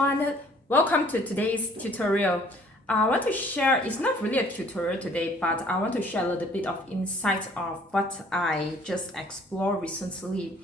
everyone, welcome to today's tutorial. I want to share, it's not really a tutorial today, but I want to share a little bit of insight of what I just explored recently.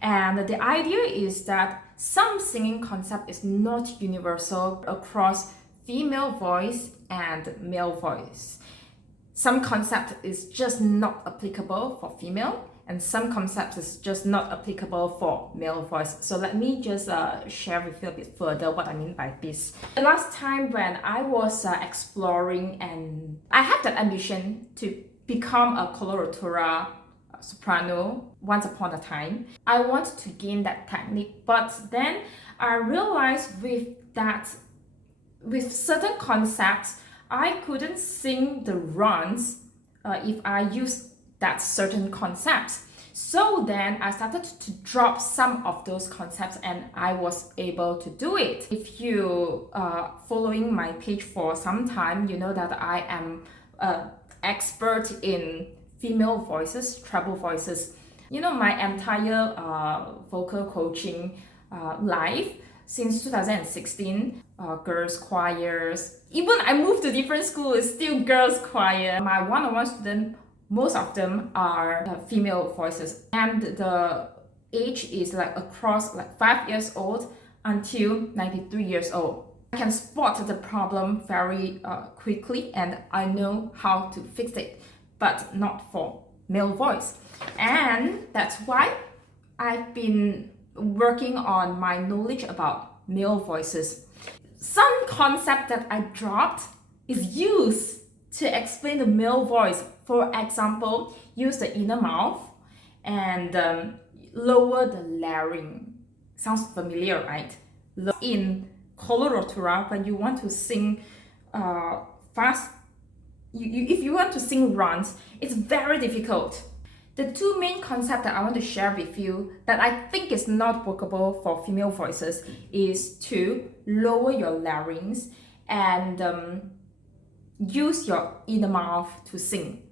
And the idea is that some singing concept is not universal across female voice and male voice. Some concept is just not applicable for female, and some concepts is just not applicable for male voice. So let me just share with you a bit further what I mean by this. The last time when I was exploring, and I have that ambition to become a coloratura soprano once upon a time. I want to gain that technique, but then I realized with certain concepts, I couldn't sing the runs if I use that certain concepts. So then I started to drop some of those concepts and I was able to do it. If you are following my page for some time, you know that I am an expert in female voices, treble voices. You know, my entire vocal coaching life since 2016, girls choirs. Even I moved to different schools, still girls choir. My one-on-one student, most of them are female voices, and the age is like across like 5 years old until 93 years old. I can spot the problem very quickly, and I know how to fix it, but not for male voice. And that's why I've been working on my knowledge about male voices. Some concept that I dropped is used to explain the male voice. For example, use the inner mouth and lower the larynx. Sounds familiar, right? In coloratura, when you want to sing fast, if you want to sing runs, it's very difficult. The two main concepts that I want to share with you that I think is not workable for female voices is to lower your larynx and use your inner mouth to sing.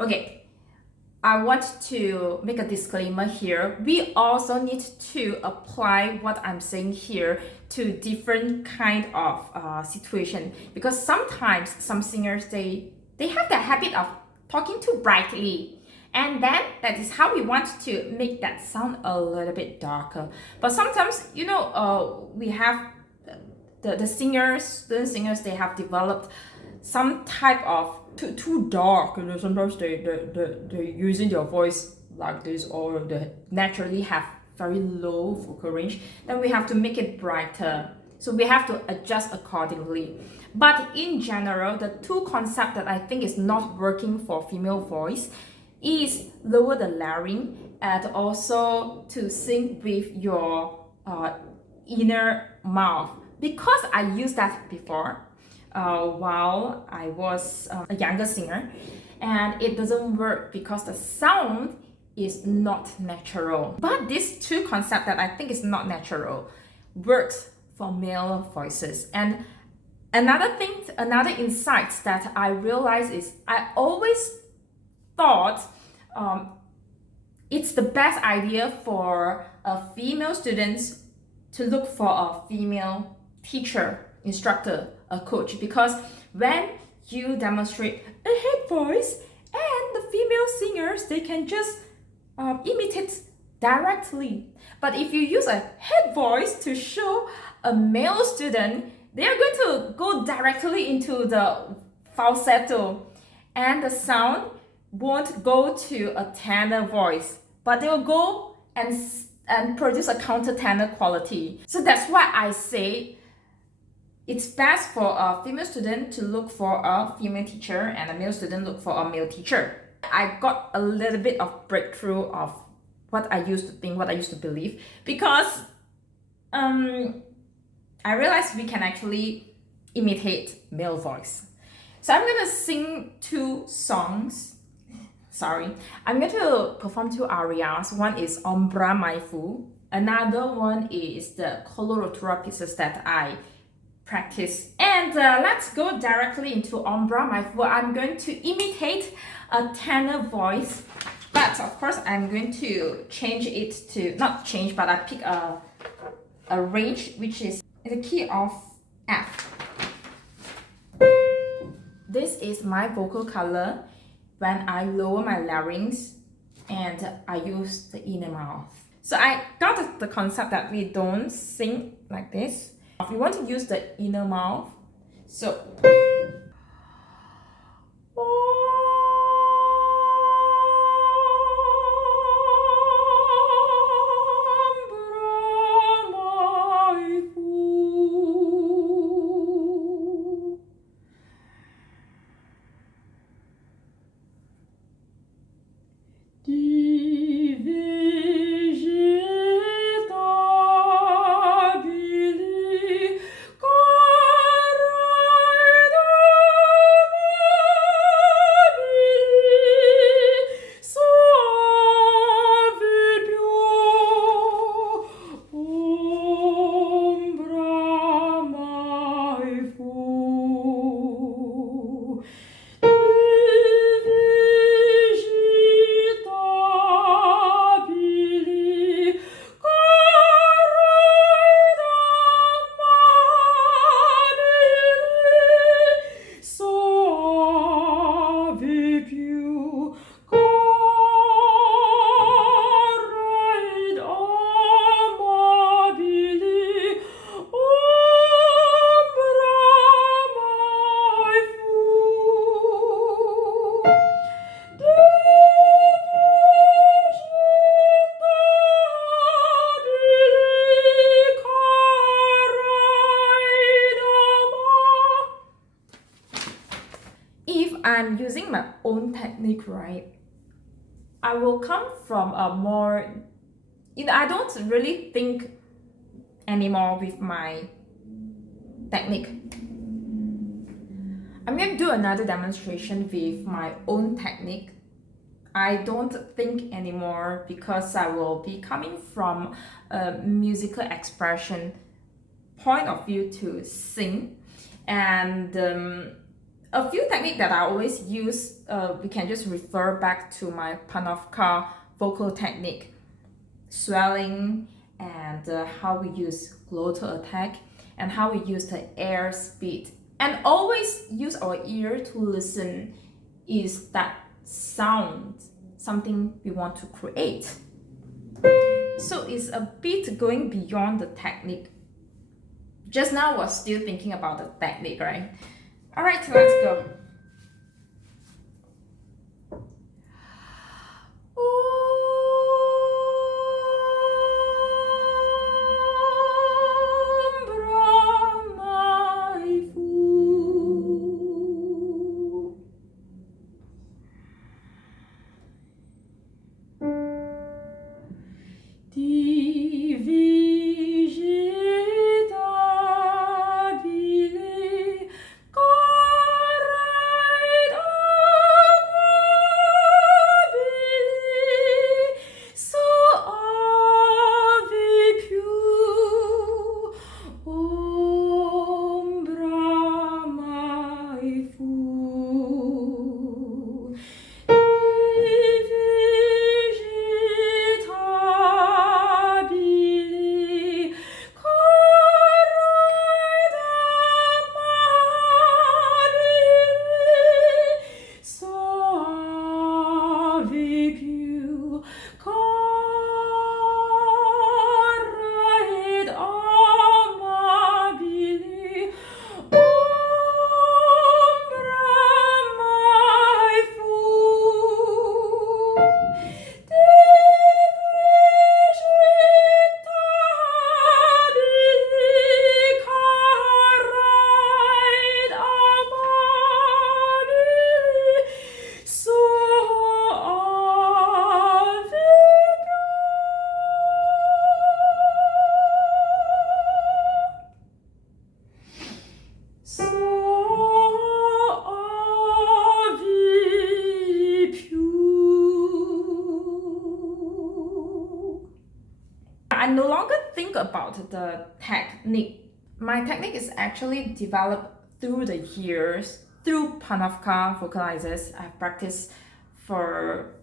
Okay, I want to make a disclaimer here. We also need to apply what I'm saying here to different kind of situation, because sometimes some singers, they have the habit of talking too brightly. And then that is how we want to make that sound a little bit darker. But sometimes, you know, we have the singers, they have developed some type of too dark. You know, sometimes they're using their voice like this, or they naturally have very low vocal range. Then we have to make it brighter. So we have to adjust accordingly. But in general, the two concepts that I think is not working for female voice is lower the larynx and also to sing with your inner mouth. Because I used that before while I was a younger singer, and it doesn't work because the sound is not natural. But these two concepts that I think is not natural works for male voices. And another insight that I realized is I always thought it's the best idea for a female students to look for a female teacher, instructor, a coach, because when you demonstrate a head voice and the female singers, they can just imitate directly. But if you use a head voice to show a male student, they are going to go directly into the falsetto, and the sound won't go to a tenor voice, but they will go and produce a counter tenor quality. So that's why I say it's best for a female student to look for a female teacher and a male student look for a male teacher. I got a little bit of breakthrough of what I used to think, what I used to believe, because I realized we can actually imitate male voice. So I'm going to sing two songs. I'm going to perform two arias. One is Ombra my Fu. Another one is the coloratura pieces that I practice. And let's go directly into Ombra my Fu. I'm going to imitate a tenor voice, but of course I'm going to change it to, not change, but I pick a range which is the key of F. This is my vocal color when I lower my larynx and I use the inner mouth. So I got the concept that we don't sing like this. We want to use the inner mouth. So I'm using my own technique, right? I will come from a more, I don't really think anymore with my technique. I'm going to do another demonstration with my own technique. I don't think anymore because I will be coming from a musical expression point of view to sing. And a few techniques that I always use, we can just refer back to my Panofka vocal technique, swelling, and how we use glottal attack, and how we use the air speed. And always use our ear to listen. Is that sound something we want to create? So it's a bit going beyond the technique. Just now I was still thinking about the technique, right? All right, let's go. I no longer think about the technique. My technique is actually developed through the years, through Panofka vocalizers. I've practiced for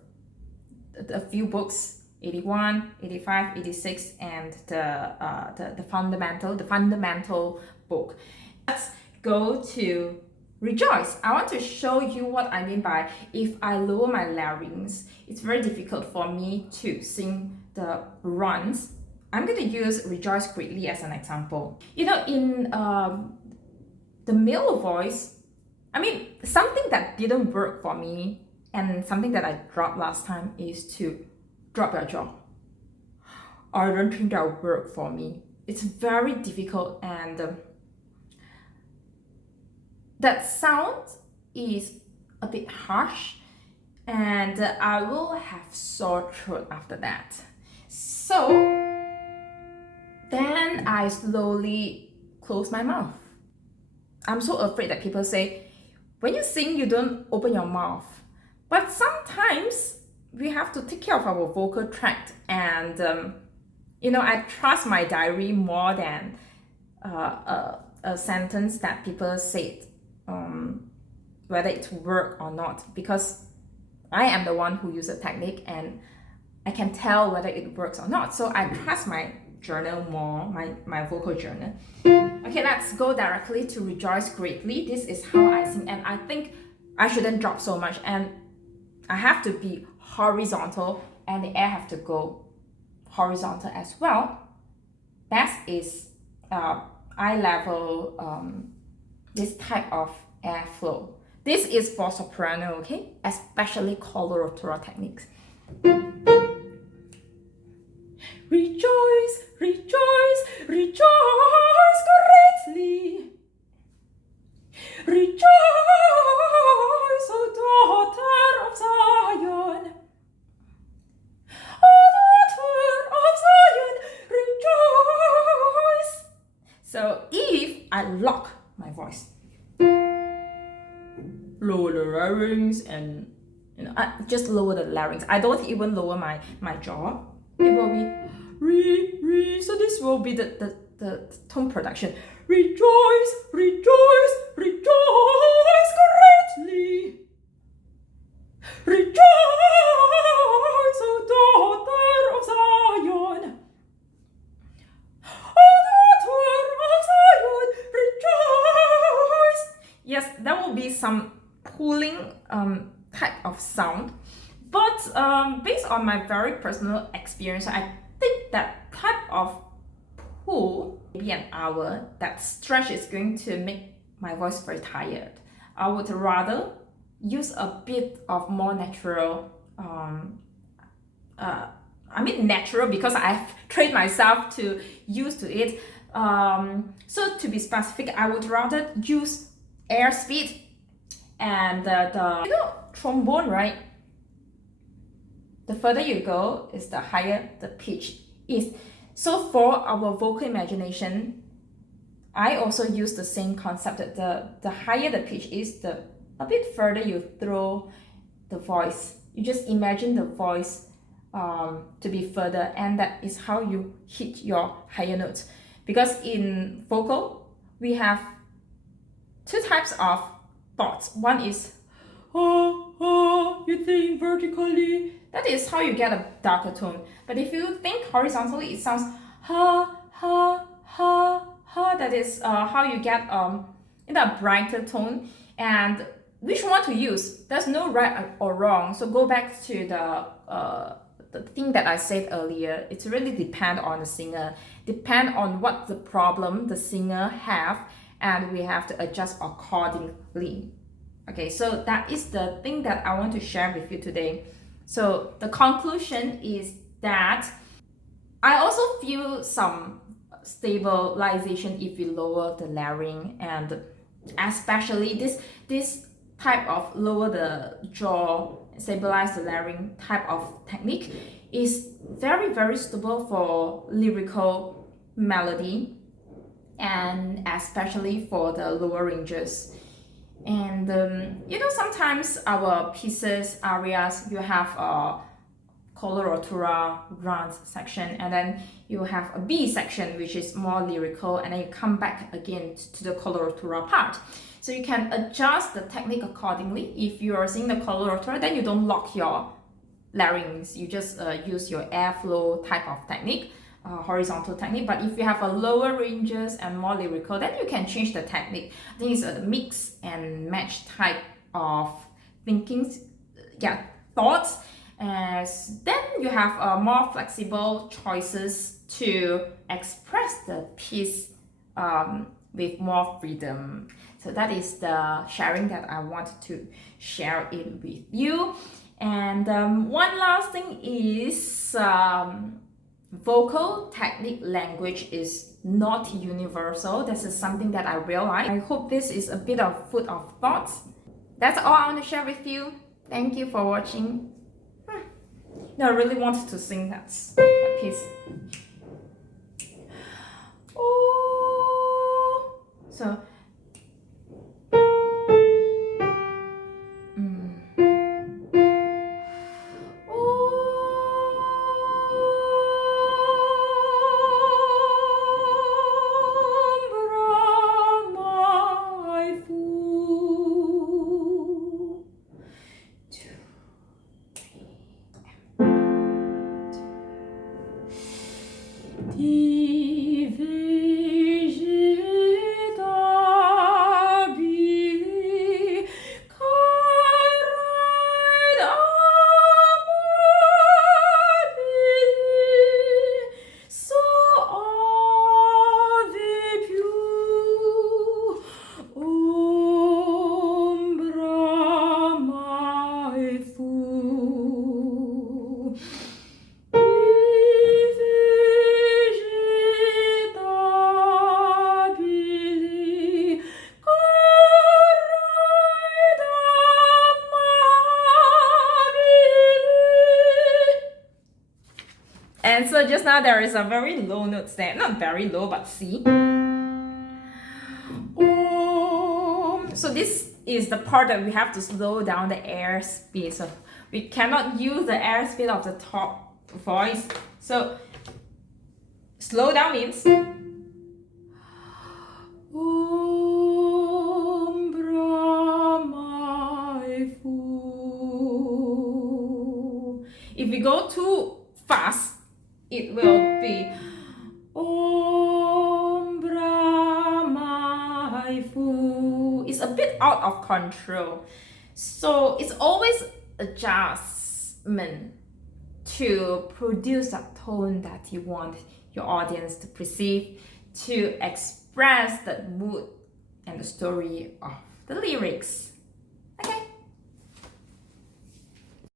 a few books 81, 85, 86, and the fundamental book. Let's go to rejoice. I want to show you what I mean by if I lower my larynx, it's very difficult for me to sing the runs. I'm going to use rejoice greatly as an example. You know, in the male voice, I mean, something that didn't work for me and something that I dropped last time is to drop your jaw. I don't think that will work for me. It's very difficult, and that sound is a bit harsh, and I will have sore throat after that. So then I slowly close my mouth. I'm so afraid that people say, when you sing, you don't open your mouth. But sometimes we have to take care of our vocal tract, and I trust my diary more than a sentence that people said, whether it work or not, because I am the one who uses the technique and I can tell whether it works or not. So I trust my journal more, my vocal journal. Okay, let's go directly to rejoice greatly. This is how I sing, and I think I shouldn't drop so much, and I have to be horizontal and the air have to go horizontal as well. Best is eye level, this type of airflow. This is for soprano, okay? Especially coloratura techniques. Rejoice, rejoice, rejoice greatly. Rejoice, O daughter of Zion. O daughter of Zion, rejoice. So if I lock my voice, lower the larynx, and I just lower the larynx. I don't even lower my jaw. It will be re. So this will be the tone production. Rejoice, rejoice, rejoice greatly. Rejoice, O daughter of Zion. O daughter of Zion, rejoice. Yes, there will be some pulling type of sound, but based on my very personal experience, I think that type of pull, maybe an hour, that stretch is going to make my voice very tired. I would rather use a bit of more natural, natural because I've trained myself to use to it. So to be specific, I would rather use air speed. And trombone, right? The further you go is the higher the pitch is. So for our vocal imagination, I also use the same concept that the higher the pitch is, a bit further you throw the voice. You just imagine the voice to be further, and that is how you hit your higher notes. Because in vocal, we have two types of thoughts. One is, you think vertically. That is how you get a darker tone. But if you think horizontally, it sounds ha. That is how you get a brighter tone. And which one to use? There's no right or wrong. So go back to the thing that I said earlier. It's really depend on the singer, depend on what the problem the singer have, and we have to adjust accordingly. Okay, so that is the thing that I want to share with you today. So the conclusion is that I also feel some stabilization if you lower the larynx, and especially this type of lower the jaw, stabilize the larynx type of technique is very, very suitable for lyrical melody, and especially for the lower ranges. And sometimes our pieces, arias, you have a coloratura runs section, and then you have a B section which is more lyrical, and then you come back again to the coloratura part. So you can adjust the technique accordingly. If you are singing the coloratura, then you don't lock your larynx. You just use your airflow type of technique, horizontal technique. But if you have a lower ranges and more lyrical, then you can change the technique. I think it's a mix and match type of thinking, thoughts. As then you have more flexible choices to express the piece with more freedom. So that is the sharing that I want to share it with you. And one last thing is vocal technique language is not universal. This is something that I realized. I hope this is a bit of food of thoughts. That's all I want to share with you. Thank you for watching. No, I really wanted to sing that piece. Oh, so. And so just now there is a very low note there, not very low, but C. So this is the part that we have to slow down the air speed. So we cannot use the air speed of the top voice. So slow down means Ombra my fool. If we go too fast, it will be Ombra my fool. It's a bit out of control. So it's always adjustment to produce that tone that you want your audience to perceive, to express the mood and the story of the lyrics.